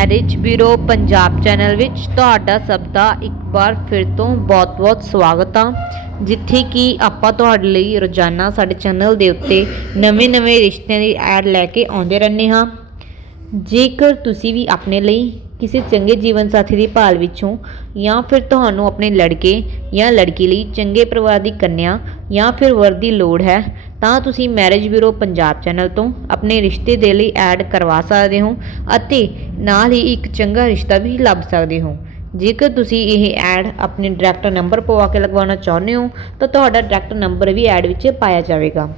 Marriage bureau Punjab channel ਵਿੱਚ ਤੁਹਾਡਾ ਸਭ ਦਾ ਇੱਕ ਵਾਰ ਫਿਰ ਤੋਂ ਬਹੁਤ-ਬਹੁਤ ਸਵਾਗਤ ਆ। ਜਿੱਥੇ ਕਿ ਆਪਾਂ ਤੁਹਾਡੇ ਲਈ ਰੋਜ਼ਾਨਾ ਸਾਡੇ ਚੈਨਲ ਦੇ ਉੱਤੇ ਨਵੇਂ-ਨਵੇਂ ਰਿਸ਼ਤਿਆਂ ਦੀ ਐਡ ਲੈ ਕੇ ਆਉਂਦੇ ਰਹਿੰਦੇ ਹਾਂ। ਜੇਕਰ ਤੁਸੀਂ ਵੀ ਆਪਣੇ ਲਈ ਕਿਸੇ ਚੰਗੇ ਜੀਵਨ ਸਾਥੀ ਦੀ ਭਾਲ ਵਿੱਚੋਂ ਜਾਂ ਫਿਰ ਤੁਹਾਨੂੰ ਆਪਣੇ ਲੜਕੇ ਜਾਂ ਲੜਕੀ ਲਈ ਚੰਗੇ ਪਰਿਵਾਰ ਦੀ ਕੰਨਿਆ ਜਾਂ ਫਿਰ ਵਰ ਦੀ ਲੋੜ ਹੈ, ਤਾਂ ਤੁਸੀਂ ਮੈਰਿਜ ਬਿਊਰੋ ਪੰਜਾਬ ਚੈਨਲ ਤੋਂ ਆਪਣੇ ਰਿਸ਼ਤੇ ਦੇ ਲਈ ਐਡ ਕਰਵਾ ਸਕਦੇ ਹੋ ਅਤੇ ਨਾਲ ਹੀ ਇੱਕ ਚੰਗਾ ਰਿਸ਼ਤਾ ਵੀ ਲੱਭ ਸਕਦੇ ਹੋ। ਜੇਕਰ ਤੁਸੀਂ ਇਹ ਐਡ ਆਪਣੇ ਡਾਇਰੈਕਟ ਨੰਬਰ ਪਵਾ ਕੇ ਲਗਵਾਉਣਾ ਚਾਹੁੰਦੇ ਹੋ, ਤਾਂ ਤੁਹਾਡਾ ਡਾਇਰੈਕਟ ਨੰਬਰ ਵੀ ਐਡ ਵਿੱਚ ਪਾਇਆ ਜਾਵੇਗਾ।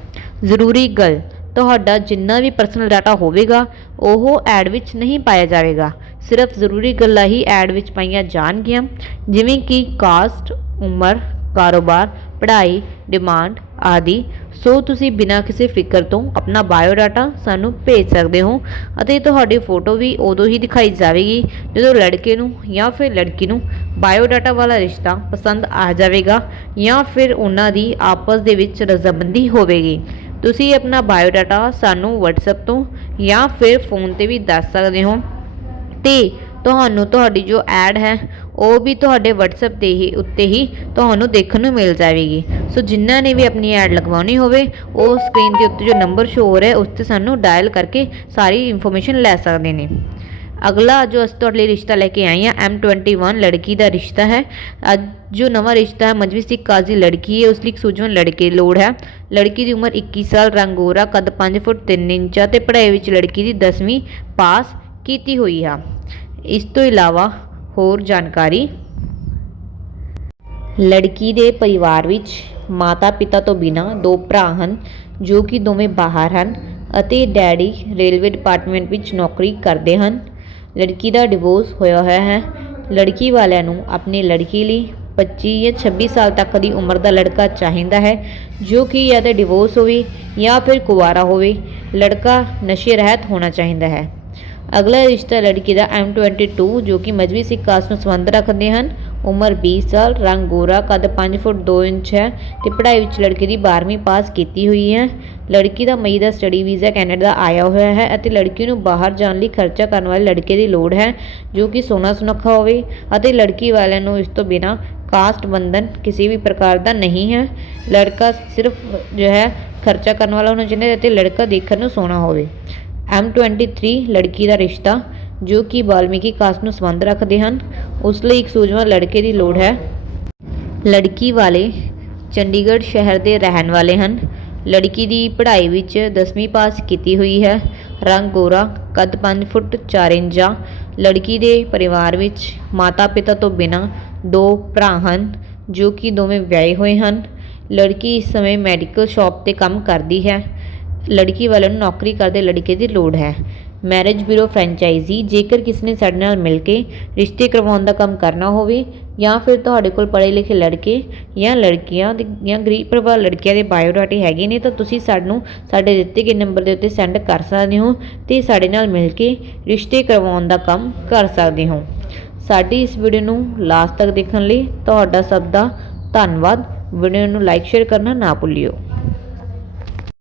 ਜ਼ਰੂਰੀ ਗੱਲ, ਤੁਹਾਡਾ ਜਿੰਨਾ ਵੀ ਪਰਸਨਲ ਡਾਟਾ ਹੋਵੇਗਾ, ਉਹ ਐਡ ਵਿੱਚ ਨਹੀਂ ਪਾਇਆ ਜਾਵੇਗਾ। ਸਿਰਫ ਜ਼ਰੂਰੀ ਗੱਲਾਂ ਹੀ ਐਡ ਵਿੱਚ ਪਾਈਆਂ ਜਾਣਗੀਆਂ, ਜਿਵੇਂ ਕਿ ਕਾਸਟ ਉਮਰ, ਕਾਰੋਬਾਰ, ਪੜ੍ਹਾਈ ਡਿਮਾਂਡ ਆਦਿ। ਸੋ ਤੁਸੀਂ ਬਿਨਾਂ ਕਿਸੇ ਫਿਕਰ ਤੋਂ ਆਪਣਾ ਬਾਇਓਡਾਟਾ ਸਾਨੂੰ ਭੇਜ ਸਕਦੇ ਹੋ ਅਤੇ ਤੁਹਾਡੀ ਫੋਟੋ ਵੀ ਉਦੋਂ ਹੀ ਦਿਖਾਈ ਜਾਵੇਗੀ ਜਦੋਂ ਲੜਕੇ ਨੂੰ ਜਾਂ ਫਿਰ ਲੜਕੀ ਨੂੰ ਬਾਇਓਡਾਟਾ ਵਾਲਾ ਰਿਸ਼ਤਾ ਪਸੰਦ ਆ ਜਾਵੇਗਾ ਜਾਂ ਫਿਰ ਉਹਨਾਂ ਦੀ ਆਪਸ ਦੇ ਵਿੱਚ ਰਜ਼ਾਮੰਦੀ ਹੋਵੇਗੀ। ਤੁਸੀਂ ਆਪਣਾ ਬਾਇਓਡਾਟਾ ਸਾਨੂੰ WhatsApp ਤੋਂ ਜਾਂ ਫਿਰ ਫੋਨ ਤੇ ਵੀ ਦੱਸ ਸਕਦੇ ਹੋ। ਤੇ ਤੁਹਾਨੂੰ ਤੁਹਾਡੀ ਜੋ ਐਡ ਹੈ, ਉਹ ਵੀ ਤੁਹਾਡੇ WhatsApp ਤੇ ਹੀ, ਉੱਤੇ ਹੀ ਤੁਹਾਨੂੰ ਦੇਖਣ ਨੂੰ ਮਿਲ ਜਾਵੇਗੀ। ਸੋ ਜਿਨ੍ਹਾਂ ਨੇ ਵੀ ਆਪਣੀ ਐਡ ਲਗਵਾਉਣੀ ਹੋਵੇ, ਉਹ ਸਕਰੀਨ ਦੇ ਉੱਤੇ ਜੋ ਨੰਬਰ ਸ਼ੋ ਹੋ ਰਿਹਾ, ਉਸ ਤੇ ਸਾਨੂੰ ਡਾਇਲ ਕਰਕੇ ਸਾਰੀ ਇਨਫੋਰਮੇਸ਼ਨ ਲੈ ਸਕਦੇ ਨੇ। ਅਗਲਾ ਜੋ ਅਸੀਂ ਤੁਹਾਡੇ ਲਈ ਰਿਸ਼ਤਾ ਲੈ ਕੇ ਆਏ ਹਾਂ M21 ਲੜਕੀ ਦਾ ਰਿਸ਼ਤਾ ਹੈ। ਅੱਜ ਜੋ ਨਵਾਂ ਰਿਸ਼ਤਾ ਹੈ ਮਜਵੀ ਸਿੱਖ ਕਾਜ਼ੀ ਲੜਕੀ ਹੈ, ਉਸ ਲਈ ਇੱਕ ਸੂਝਵਾਨ ਲੜਕੇ ਦੀ ਲੋੜ ਹੈ। ਲੜਕੀ ਦੀ ਉਮਰ 21 ਸਾਲ, ਰੰਗ ਗੋਰਾ, ਕੱਦ 5 ਫੁੱਟ 3 ਇੰਚ ਆ ਤੇ ਪੜ੍ਹਾਈ ਵਿੱਚ ਲੜਕੀ ਦੀ 10ਵੀਂ ਪਾਸ ਕੀਤੀ ਹੋਈ ਆ। ਇਸ ਤੋਂ ਇਲਾਵਾ ਹੋਰ ਜਾਣਕਾਰੀ। ਲੜਕੀ ਦੇ ਪਰਿਵਾਰ ਵਿੱਚ ਮਾਤਾ-ਪਿਤਾ ਤੋਂ ਬਿਨਾਂ ਦੋ ਭਰਾ ਹਨ, ਜੋ ਕਿ ਦੋਵੇਂ ਬਾਹਰ ਹਨ ਅਤੇ ਡੈਡੀ ਰੇਲਵੇ ਡਿਪਾਰਟਮੈਂਟ ਵਿੱਚ ਨੌਕਰੀ ਕਰਦੇ ਹਨ। ਲੜਕੀ ਦਾ ਡਿਵੋਰਸ ਹੋਇਆ ਹੋਇਆ ਹੈ। ਲੜਕੀ ਵਾਲਿਆਂ ਨੂੰ ਆਪਣੀ ਲੜਕੀ ਲਈ 25 ਜਾਂ 26 ਸਾਲ ਤੱਕ ਦੀ ਉਮਰ ਦਾ ਲੜਕਾ ਚਾਹੀਦਾ ਹੈ, ਜੋ ਕਿ ਜਾਂ ਤਾਂ ਡਿਵੋਰਸ ਹੋਵੇ ਜਾਂ ਫਿਰ ਕੁਵਾਰਾ ਹੋਵੇ। ਲੜਕਾ ਨਸ਼ੇ ਰਹਿਤ ਹੋਣਾ ਚਾਹੀਦਾ ਹੈ। ਅਗਲਾ ਰਿਸ਼ਤਾ ਲੜਕੀ ਦਾ M22 ਜੋ ਕਿ ਮਜਬੀ ਸਿੱਖ ਕਾਸਟ ਨੂੰ ਸੰਬੰਧ ਰੱਖਦੇ ਹਨ। ਉਮਰ 20 ਸਾਲ, ਰੰਗ ਗੋਰਾ, ਕੱਦ 5 ਫੁੱਟ 2 ਇੰਚ ਹੈ ਤੇ ਪੜ੍ਹਾਈ ਵਿੱਚ ਲੜਕੀ ਦੀ 12ਵੀਂ ਪਾਸ ਕੀਤੀ ਹੋਈ ਹੈ। ਲੜਕੀ ਦਾ ਮਈ ਦਾ ਸਟੱਡੀ ਵੀਜ਼ਾ ਕੈਨੇਡਾ ਦਾ ਆਇਆ ਹੋਇਆ ਹੈ ਅਤੇ ਲੜਕੀ ਨੂੰ ਬਾਹਰ ਜਾਣ ਲਈ ਖਰਚਾ ਕਰਨ ਵਾਲੇ ਲੜਕੇ ਦੀ ਲੋੜ ਹੈ, ਜੋ ਕਿ ਸੋਨਾ ਸੁਨੱਖਾ ਹੋਵੇ ਅਤੇ ਲੜਕੀ ਵਾਲਿਆਂ ਨੂੰ ਇਸ ਤੋਂ ਬਿਨਾ ਕਾਸਟ ਬੰਧਨ ਕਿਸੇ ਵੀ ਪ੍ਰਕਾਰ ਦਾ ਨਹੀਂ ਹੈ। ਲੜਕਾ ਸਿਰਫ ਜੋ ਹੈ ਖਰਚਾ ਕਰਨ ਵਾਲਾ ਹੋਣਾ ਚਾਹੀਦਾ ਅਤੇ ਲੜਕਾ ਦੇਖਣ ਨੂੰ ਸੋਹਣਾ ਹੋਵੇ। M23 ਲੜਕੀ ਦਾ ਰਿਸ਼ਤਾ, ਜੋ ਕਿ ਬਾਲਮੀਕੀ ਕਾਸਟ ਨੂੰ ਸੰਬੰਧ ਰੱਖਦੇ ਹਨ, ਉਸ ਲਈ ਇੱਕ ਸੂਝਵਾਨ ਲੜਕੇ ਦੀ ਲੋੜ ਹੈ। ਲੜਕੀ ਵਾਲੇ ਚੰਡੀਗੜ੍ਹ ਸ਼ਹਿਰ ਦੇ ਰਹਿਣ ਵਾਲੇ ਹਨ। ਲੜਕੀ ਦੀ ਪੜ੍ਹਾਈ ਵਿੱਚ 10ਵੀਂ ਪਾਸ ਕੀਤੀ ਹੋਈ ਹੈ। ਰੰਗ ਗੋਰਾ, ਕੱਦ 5 ਫੁੱਟ 4 ਇੰਚ। ਲੜਕੀ ਦੇ ਪਰਿਵਾਰ ਵਿੱਚ ਮਾਤਾ-ਪਿਤਾ ਤੋਂ ਬਿਨਾਂ ਦੋ ਭਰਾ ਹਨ, ਜੋ ਕਿ ਦੋਵੇਂ ਵਿਆਹੇ ਹੋਏ ਹਨ। ਲੜਕੀ ਇਸ ਸਮੇਂ ਮੈਡੀਕਲ ਸ਼ਾਪ ਤੇ ਕੰਮ ਕਰਦੀ ਹੈ। ਲੜਕੀ ਵਾਲਿਆਂ ਨੂੰ ਨੌਕਰੀ ਕਰਦੇ ਲੜਕੇ ਦੀ ਲੋੜ ਹੈ। ਮੈਰਿਜ ਬਿਊਰੋ ਫਰੈਂਚਾਈਜ਼ੀ, ਜੇਕਰ ਕਿਸੇ ਨੇ ਸਾਡੇ ਨਾਲ ਮਿਲ ਕੇ ਰਿਸ਼ਤੇ ਕਰਵਾਉਣ ਦਾ ਕੰਮ ਕਰਨਾ ਹੋਵੇ ਜਾਂ ਫਿਰ ਤੁਹਾਡੇ ਕੋਲ ਪੜ੍ਹੇ ਲਿਖੇ ਲੜਕੇ ਜਾਂ ਲੜਕੀਆਂ ਦੇ ਜਾਂ ਗਰੀਬ ਪਰਿਵਾਰ ਲੜਕੀਆਂ ਦੇ ਬਾਇਓਡਾਟੇ ਹੈਗੇ ਨੇ, ਤਾਂ ਤੁਸੀਂ ਸਾਨੂੰ ਸਾਡੇ ਦਿੱਤੇ ਗਏ ਨੰਬਰ ਦੇ ਉੱਤੇ ਸੈਂਡ ਕਰ ਸਕਦੇ ਹੋ ਤੇ ਸਾਡੇ ਨਾਲ ਮਿਲ ਕੇ ਰਿਸ਼ਤੇ ਕਰਵਾਉਣ ਦਾ ਕੰਮ ਕਰ ਸਕਦੇ ਹੋ। ਸਾਡੀ ਇਸ ਵੀਡੀਓ ਨੂੰ ਲਾਸਟ ਤੱਕ ਦੇਖਣ ਲਈ ਤੁਹਾਡਾ ਸਭ ਦਾ ਧੰਨਵਾਦ। ਵੀਡੀਓ ਨੂੰ ਲਾਈਕ, ਸ਼ੇਅਰ ਕਰਨਾ ਨਾ ਭੁੱਲਿਓ।